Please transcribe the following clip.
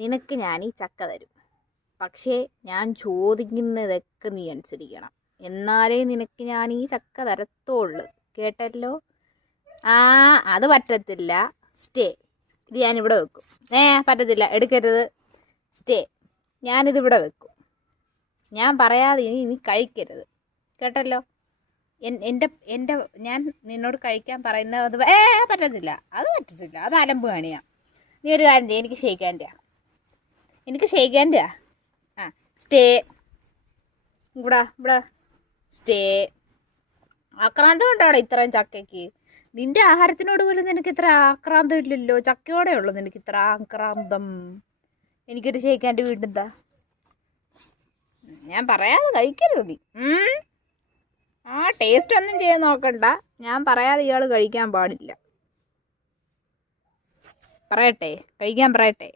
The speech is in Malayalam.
നിനക്ക് ഞാൻ ഈ ചക്ക തരും. പക്ഷേ ഞാൻ ചോദിക്കുന്നതൊക്കെ നീ അനുസരിക്കണം. എന്നാലേ നിനക്ക് ഞാൻ ഈ ചക്ക തരത്തുള്ളൂ. കേട്ടല്ലോ? അത് പറ്റത്തില്ല. സ്റ്റേ. ഇത് ഞാനിവിടെ വെക്കും. പറ്റത്തില്ല, എടുക്കരുത്. സ്റ്റേ. ഞാനിതിവിടെ വെക്കും. ഞാൻ പറയാതെ ഇനി കഴിക്കരുത്. കേട്ടല്ലോ? ഞാൻ നിന്നോട് കഴിക്കാൻ പറയുന്നത് അത് പറ്റത്തില്ല. അത് പറ്റത്തില്ല. അത് അലമ്പ് കാണിയാ. നീ ഒരു കാര്യം ചെയ്യ, എനിക്ക് ഷെയ്ക്കാൻ്റെ സ്റ്റേ. ഇവിടെ സ്റ്റേ. ആക്രാന്തം ഉണ്ടോ അവിടെ ഇത്രയും ചക്കയ്ക്ക്? നിന്റെ ആഹാരത്തിനോട് പോലും നിനക്ക് ഇത്ര ആക്രാന്തം ഇല്ലല്ലോ. ചക്കയോടെ ഉള്ളു നിനക്ക് ഇത്ര ആക്രാന്തം. എനിക്കൊരു ഷെയ്ക്കാൻ്റെ വീട്ടിൽ ഞാൻ പറയാതെ കഴിക്കരുത് നീ. ടേസ്റ്റ് ഒന്നും ചെയ്യാൻ നോക്കണ്ട. ഞാൻ പറയാതെ ഇയാൾ കഴിക്കാൻ പാടില്ല. കഴിക്കാൻ പറയട്ടെ?